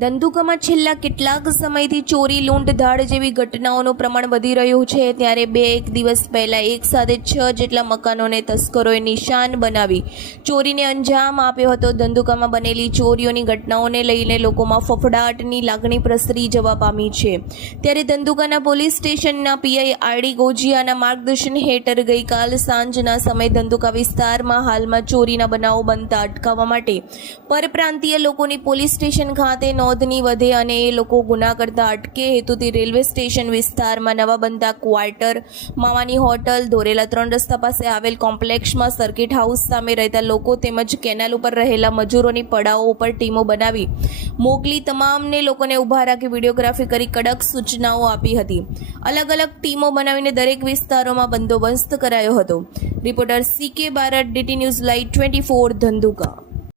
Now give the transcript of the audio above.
ધંધુકામાં છેલ્લા કેટલાક સમયથી ચોરી, લૂંટ, ધાડ જેવી ઘટનાઓનું પ્રમાણ વધી રહ્યું છે. ત્યારે એક દિવસ પહેલા એક સાથે 6 જેટલા મકાનોને તસ્કરોએ નિશાન બનાવી ચોરીને અંજામ આપ્યો હતો. ધંધુકામાં બનેલી ચોરીઓની ઘટનાઓને લઈને લોકોમાં ફફડાટની લાગણી પ્રસરી જવા પામી છે. ત્યારે ધંધુકાના પોલીસ સ્ટેશનના પીઆઈ આરડી ગોજિયાના માર્ગદર્શન હેઠળ ગઈકાલ સાંજના સમયે ધંધુકા વિસ્તારમાં હાલમાં ચોરીના બનાવો બનતા અટકાવવા માટે પરપ્રાંતીય લોકોની પોલીસ સ્ટેશન ખાતે નોંધણી વધે અને એ લોકો ગુના કરતા અટકે હેતુથી રેલવે સ્ટેશન વિસ્તારમાં નવા બનતા ક્વાર્ટર, માવાની હોટલ, દોરેલા 3 રસ્તા પાસે આવેલ કોમ્પ્લેક્સમાં સર્કિટ હાઉસ સામે રહેતા લોકો તેમજ કેનાલ ઉપર રહેલા મજૂરોની પડાઓ ઉપર ટીમો બનાવી મોકલી તમામને લોકોને ઊભા રાખી વિડીયોગ્રાફી કરી કડક સૂચનાઓ આપી હતી. અલગ અલગ ટીમો બનાવીને દરેક વિસ્તારોમાં બંદોબસ્ત કરાયો હતો. Reporter CK Barad, DT news live 24 Dhandhuka.